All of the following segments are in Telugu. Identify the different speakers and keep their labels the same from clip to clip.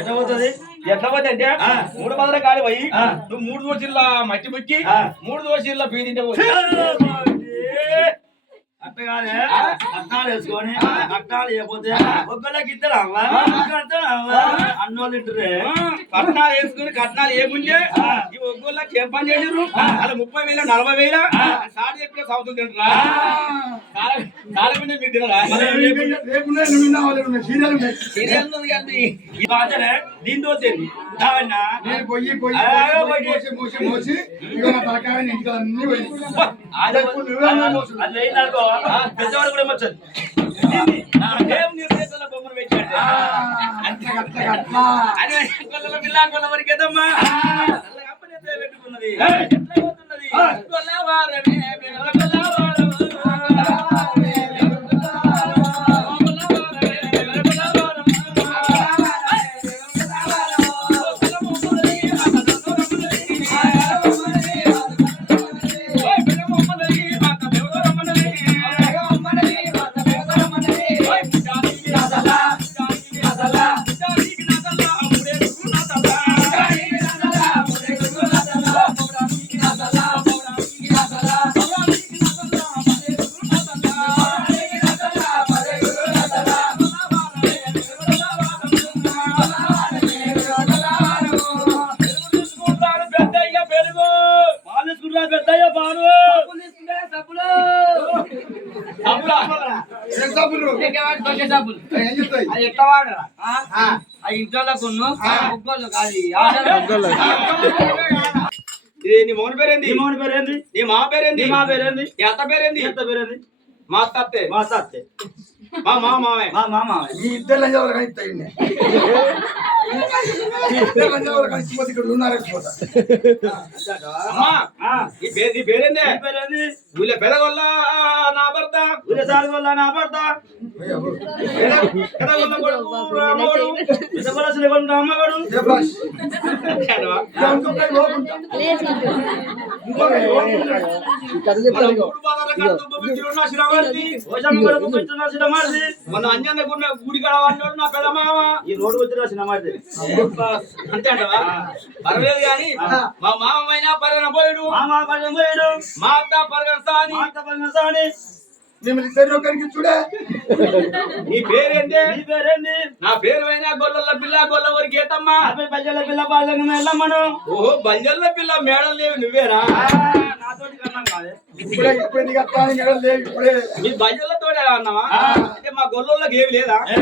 Speaker 1: ఎట్లా పోతుంది
Speaker 2: ఎట్లా పోతే అంటే. మూడు వందల కాడి పోయి. నువ్వు మూడు దోషుల్లో మట్టి బుక్కి. మూడు దోషుల్లో బీ తింటే పోయి
Speaker 1: కాదే కట్నాలు వేసుకొని కట్నాలు చేయకపోతే ఒక్కళ్ళకి ఇద్దరు అన్నోళ్ళు ఇంటరే
Speaker 2: కట్నాలు వేసుకుని కట్నాలు ఏముంటే ఈ ఒగ్గోళ్ళకి ఏం పని చేసిర్రు అలా ముప్పై వేల నలభై వేల సార్ చెప్పిన సంవత్సరం తింటారా సీరియల్ ఉంది కానీ
Speaker 1: దీంతో తెలియదు కావన్నా
Speaker 3: నేను పొయ్యి పొయ్యి. మోసి మోసి మోసి ఇక నా తలకాయ ఇంట్లో అన్ని పోయి.
Speaker 1: అది
Speaker 3: సబ్బులు
Speaker 4: అది ఎట్లా వాడరా? ఆ. ఇంట్లో
Speaker 2: నీ మౌన పేరేంది?
Speaker 1: నీ మౌని పేరేంది?
Speaker 2: నీ మా పేరేంది?
Speaker 1: నీ మా పేరేంది?
Speaker 2: పేరేంది?
Speaker 1: ఎంత పేరేంది?
Speaker 2: మా అత్తే.
Speaker 1: మా సత్తే
Speaker 2: మా మా మామే.
Speaker 1: మా మామ.
Speaker 3: మీ ఇద్దరు లంజాలు కానీ ఇస్తాయి మీ ఇద్దరు లంజాలు కానీ ఇచ్చిపోతే ఇక్కడ ఉన్నారైపోతా
Speaker 2: అమ్మా
Speaker 1: ఆ,
Speaker 2: ఈ పేరు నీ పేరేంది?
Speaker 1: నీ పేరేంది?
Speaker 2: ఊళ్ళో పెదగొల్ల నా భర్త.
Speaker 1: ఊరే సార్ వల్ల నా భర్త.
Speaker 2: పెదగొల్ల కొడుకు మన గుడి కాడ వాడినోడు నా పెద్ద మామ
Speaker 1: ఈ రోడ్డు వచ్చిన సినిమాది.
Speaker 2: అంతే అంటవా? పర్లేదు కానీ మా మామ అయినా పరగన పోయాడు.
Speaker 1: మామ పల్లెం పోయాడు.
Speaker 2: మా అత్త పరగన సాని.
Speaker 1: మాత పల్లెం సాని.
Speaker 3: మిమ్మల్ని ఇద్దరు ఒకరికి చూడే.
Speaker 2: నీ పేరేంది?
Speaker 1: నీ పేరేంది?
Speaker 2: నా పేరు అయినా గొల్లల పిల్ల గొల్ల వరకు ఏతమ్మా?
Speaker 1: పల్లెల పిల్ల పాలెం వెళ్ళమ్మను
Speaker 2: ఓహో బల్జల్ల పిల్ల మేడం లేవు నువ్వేరా?
Speaker 3: ఇప్పుడే ఇప్పుడే నీకు అత్తానికి ఇక్కడ లేవు ఇప్పుడే.
Speaker 2: మీ బల్జల్లతో అన్నావా? అంటే మా గొల్లోళ్ళకి ఏమి లేదా?
Speaker 1: ఏ,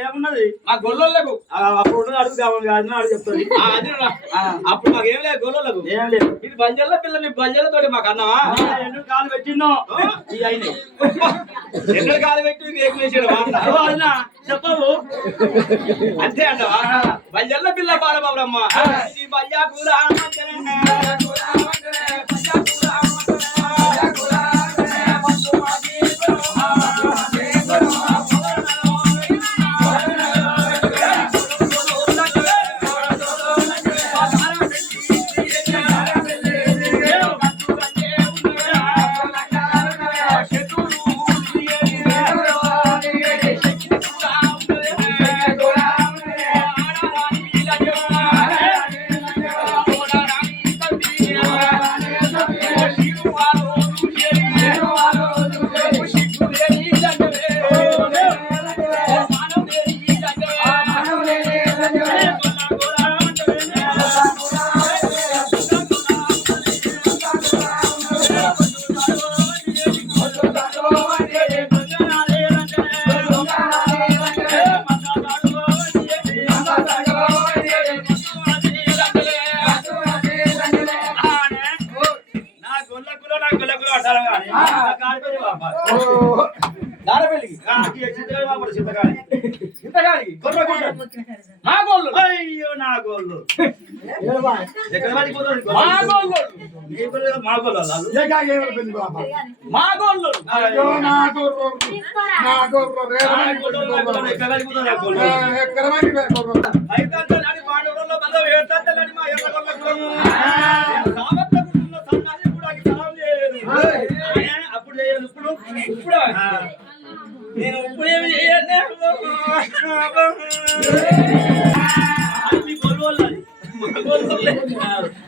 Speaker 1: ఏమున్నది?
Speaker 2: మా గొల్లోళ్ళకు.
Speaker 1: అప్పుడు అడుగు కావాలి కాదు అడుగు చెప్తుంది
Speaker 2: అది. అప్పుడు మాకు ఏం లేదు గొల్లోళ్ళకు.
Speaker 1: ఏం లేదు.
Speaker 2: ఇది బంజల్ల పిల్ల మీ బంజల్లతోటి మాకు అన్నావా?
Speaker 1: ఎందుకు కాలు పెట్టినో ఈ అయినాయి
Speaker 2: ఎన్నో కాలు పెట్టి
Speaker 1: ఓ, అన్నా? చెప్పవు.
Speaker 2: అంతే అంటవా బంజల్ల పిల్ల బాలబాబురమ్మ ఇది బంజా కూర మా గోళ్ళు.
Speaker 1: అయ్యో నా గోళ్ళు. ఎక్కడ
Speaker 2: మా గోళ్ళు.
Speaker 1: నీ మా గోళ్ళు
Speaker 2: మా గోళ్ళు.
Speaker 3: నా నా
Speaker 1: గోళ్ళు. నా. గోళ్ళు. ఎక్కడ
Speaker 3: ఎక్కడ.
Speaker 2: అయితే బంధం ఏడుతాంటే నడి మా ఎర్ర
Speaker 1: ఇప్పుడు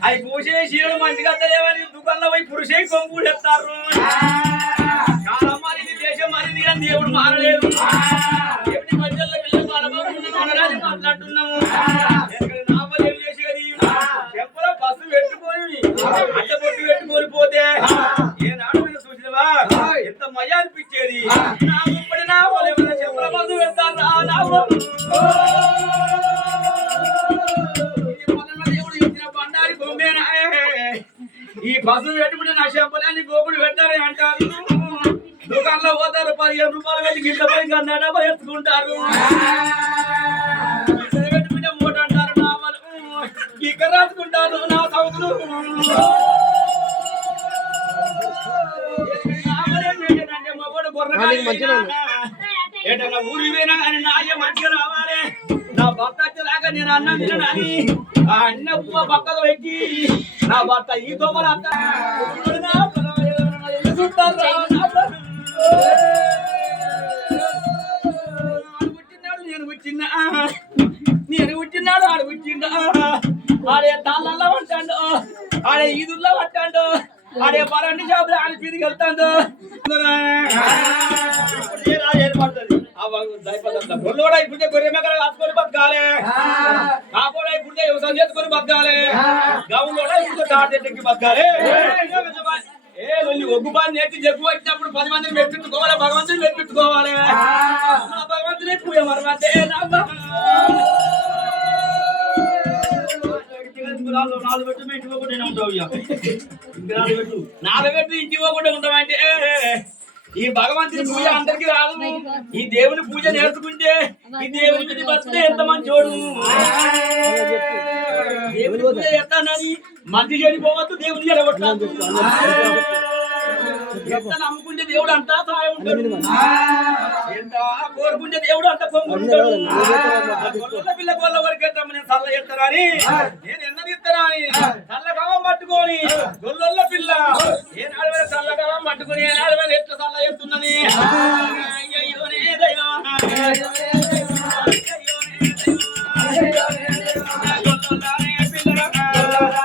Speaker 2: అవి పూసే చీరలు మంచిగా తెలియవని దుకాణంలో పోయి పురుషే కొంపూడేస్తారు చాలా మారింది దేశం మారింది కానీ దేవుడు మారలేదు పోయి ఎత్తుకుంటారు గిట్ల పెట్టుకుంటే మూట అంటారు నా వాళ్ళు. ఇక్కడ రాసుకుంటారు నా సౌతులు ఏటన్నా ఊరి పోయినా కానీ నా అయ్య మంచిగా రావాలి. నా భర్త వచ్చేదాకా నేను అన్నం తినడాని. ఆ అన్న ఉప్పు పక్కకు పెట్టి నా భర్త ఈ దోమలు అంతా వచ్చిన నేను వచ్చినాడు ఆడు వచ్చిండు ఆడే తాళ్ళల్లో పట్టాడు ఆడే ఈదుల్లో పట్టాడు ఆడే పరండి షాపులు ఆడ పీదికి వెళ్తాడు. గొల్లోడా ఇప్పుడు గొర్రె మేకలు కాసుకొని బతకాలి. కాపోడా ఇప్పుడు వ్యవసాయం చేసుకొని బతకాలి. గౌన్లోడా ఇప్పుడు తాటెట్టుకి బతకాలి. ఏ లొల్లి ఒగ్గు బాగా నేర్చి జగ్గు వచ్చినప్పుడు పది మందిని మెప్పించుకోవాలి భగవంతుని మెప్పించుకోవాలి. నా భగవంతుని పూయ మరమంటే
Speaker 1: నాలుగు పెట్టు మీ ఇంటికి పోకుండా నేను ఉంటావు ఇక. ఇంకా నాలుగు పెట్టు
Speaker 2: నాలుగు పెట్టి ఇంటికి పోకుండా ఉంటామంటే ఈ భగవంతుని పూజ అందరికి రాదు. ఈ దేవుని పూజ నేర్చుకుంటే ఈ దేవుని మీద ఎంత మంచోడు? దేవుని పూజ చేస్తానని మంచి చెడిపోవద్దు దేవుని చెడగొట్టద్దు ఎంత నమ్ముకుంటే దేవుడు అంతా సహాయం ఉంటాడు. ఎంత కోరుకుంటే దేవుడు అంత పొంగుంటాడు గొల్ల పిల్ల గొల్ల వరకే నేను చల్ల ఎత్తరాని నేను ఎన్నది ఇత్తరాని చల్ల కావం పట్టుకొని గొల్ల పిల్ల ఏ నాడు వేల చల్ల కావం పట్టుకొని ఏ నాడు వేల ఎట్ల చల్ల ఎత్తున్నది అయ్యయ్యోనే దైవం పిల్లరా గొల్లలానే పిల్లరా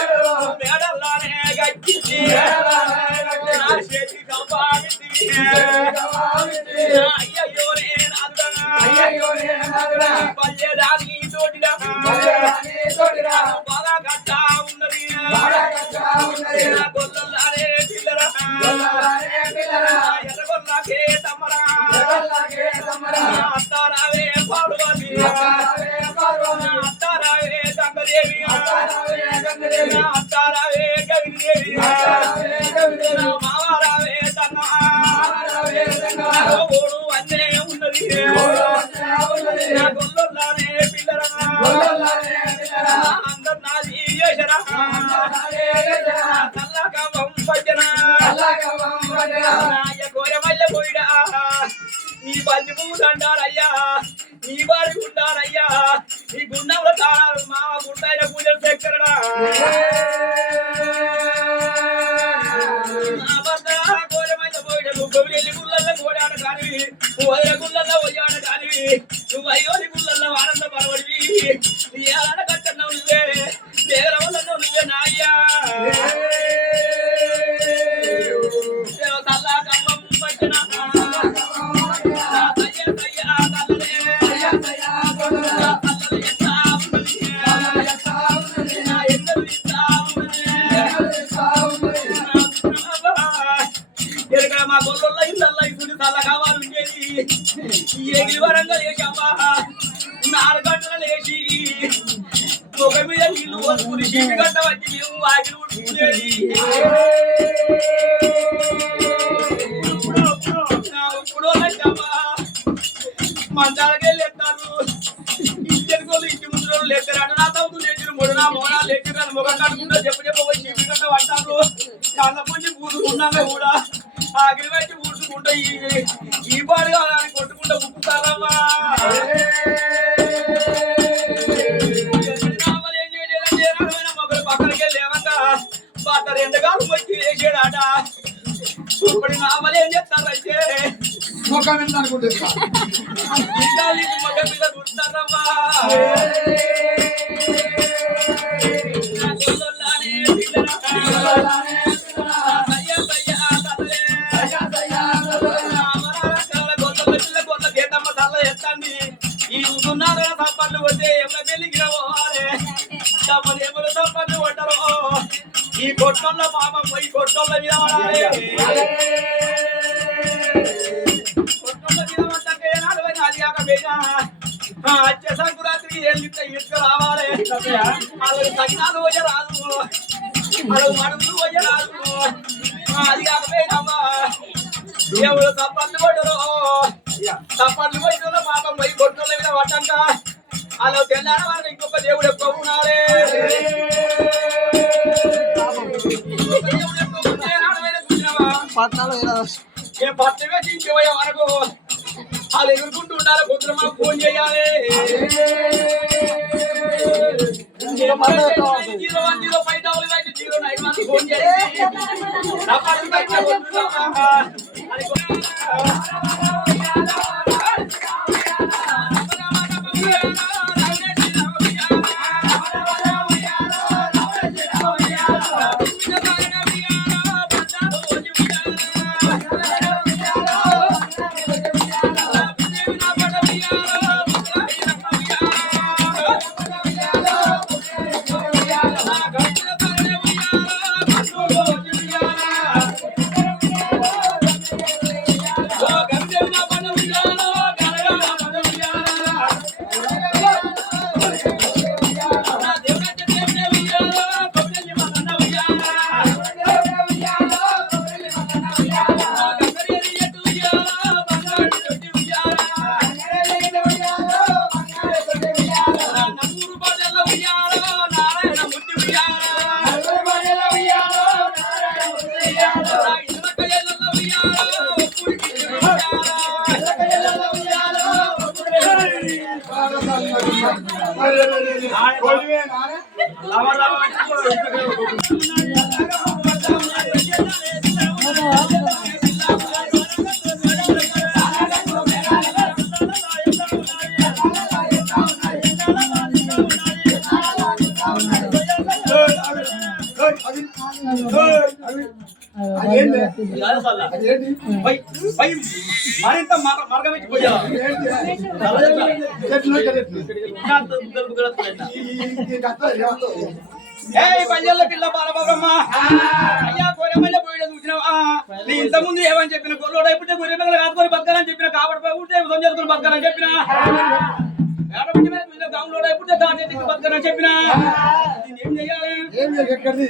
Speaker 2: గట్టించి నా చేతి కంపామిటి అయ్యయ్యో రే నాదుడా పల్లెదాని తోటిరా. బాగా నీ బండి పూదండారయ్యా నీ బారి ఉండారయ్యా నీ గుండంలో తాళాలు మా గుండైన పూజలు చక్కరడా. గొవిలి గుళ్ళల్లో గోడాడు కానీ నువ్వు వదిన గుళ్ళల్లో పోయాడు కానీ నువ్వు అయ్యోని గుళ్ళల్లో ఆనంద పరవడివి నీ ఏలాడ కట్టన్నావు నువ్వే. దేగల వల్ల ఒక మీద నీళ్ళు పోసుకుని చీమి గంట వచ్చి మేము వాకిలి ఉడుకునేది ఇప్పుడు వచ్చామా మంచాలకే లేస్తారు ఇంటికోళ్ళు ఇంటి ముందు లేస్తారు నా తమ్ముడు లేచిన మూడు నా మోనా లేచిన ముఖం కట్టుకుంటా చెప్పు చెప్పు పోయి గంట పట్టారు కళ్ళ పుంచి పూసుకున్నామే కూడా ఆగిరి వచ్చి ఊడ్చుకుంటా ఈ ఈ పాడు కాదని కొట్టుకుంటా ఉప్పుతారమ్మా పక్కనకి లేవంట. బట్టర్ ఎండగాలు వచ్చి వేసాడట. ఇప్పుడు నామలు ఏం చేస్తారంటే?
Speaker 3: ముఖం ఎంత అనుకుంటా
Speaker 2: ఇంకా నీకు మగ మీద చూస్తారమ్మా కొట్టోళ్ళ మామ పోయి కొట్టోళ్ళ మీద పడాలి. కొట్టోళ్ళ మీద పడ్డాకే నలభై నాలుగు యాభై వచ్చే సంకురాత్రికి వెళ్ళి ఇసుక రావాలి. వాళ్ళకి తగినాలు పోయే రాదు. వాళ్ళకి మడుగులు పోయే రాదు. అది కాకపోయినామా. ఎవరు తప్పట్లు కొట్టరు. తప్పట్లు కొట్టిన పాపం పోయి కొట్టుల మీద పట్టంట అలా తెల్లార ఇంకొక దేవుడు ఎక్కువ ఉండాలి? చూసినావా? ఏ పట్టమే తీసిపోయే వరకు వాళ్ళు ఎగురుకుంటూ ఉండాలి పొద్దున మాకు ఫోన్ చేయాలి zero one zero five double five zero nine one phone నా పట్టు మరింత మర- మరగబెట్టిపోయా
Speaker 3: ఏంటి? చెట్లు చెట్లు.
Speaker 2: ఏ పంజాల పిల్ల బాలబాబమ్మ అయ్యా గొర్రెమల్ల పోయిన చూసినావా? నీ ఇంత ముందు ఏమని చెప్పిన? గొర్రెడు ఎప్పుడే గొర్రెమల్ల కాదుకొని బతకాలని చెప్పిన? కాబట్టి ఉంటే బతకాలని చెప్పిన? చెప్పిన ఏం
Speaker 3: ఎక్కడిది.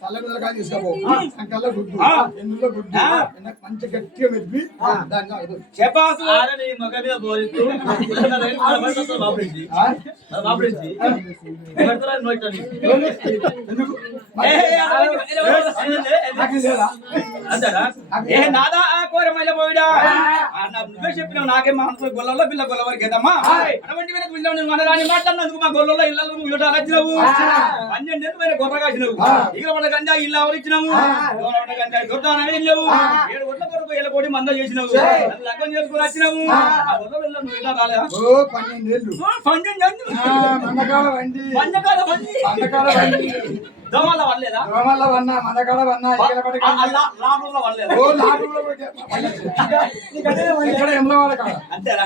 Speaker 3: చల్ల మీద తీసుకోపో. సంకల్లో గుడ్డు. ఎన్నులో గుడ్డు. మంచి గట్టిగా మెప్పి దాన్ని.
Speaker 2: చెప్పాసు.
Speaker 1: మగ మీద పోలిస్తూ
Speaker 2: ఏ నాదా ఆ కోరమైన పోయిడా? నువ్వే చెప్పినావు నాకే మా గొల్లలో పిల్ల గొల్ల వరకు అటువంటి మీద పిల్లలు నువ్వు మనరాని మాట్లాడినందుకు మా గొల్లలో ఇళ్ళలో నువ్వు ఇల్లు వచ్చినావు పన్నెండు మీద గొర్ర కాసినావు? ఇక మన గంజా ఇల్లు. గంజా వెళ్ళావు ఏడు గొడ్ల కొరకు ఏళ్ళ కోడి మంద చేసినావు. లగ్గం చేసుకుని వచ్చినావు. ఆ. నువ్వు
Speaker 3: పన్నెండేళ్ళు వండి. వండి.
Speaker 2: వల్లేదా
Speaker 3: దోమల్ల వన్నా వన్నా ఇక్కడ
Speaker 2: లాభంలో వల్లేదా
Speaker 3: ఓ ఇక్కడ కాడ.
Speaker 2: అంతేరా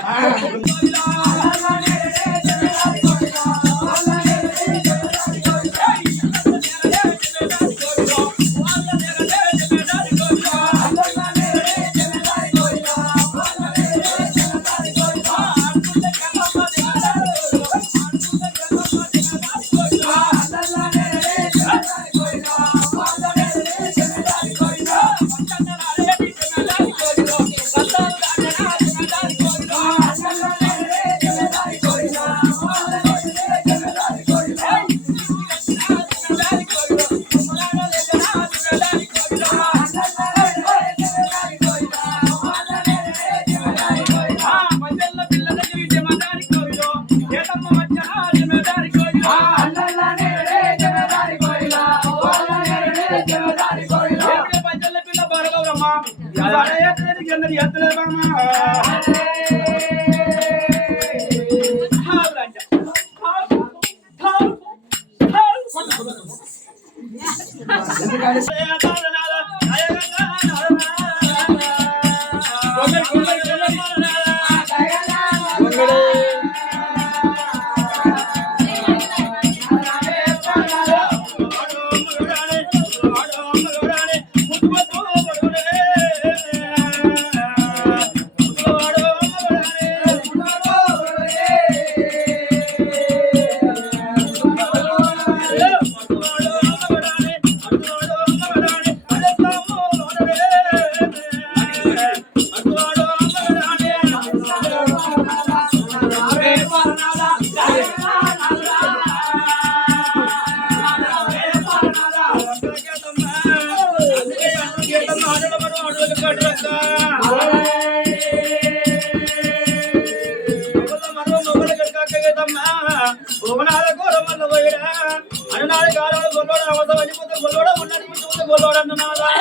Speaker 2: గొల్లోడన్నారా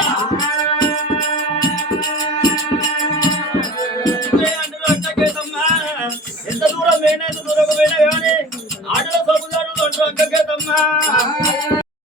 Speaker 1: ఎంత దూరం వేణా ఎంత దూరం వేణా కానీ ఆటల సొమ్ము అక్క గతమ్మా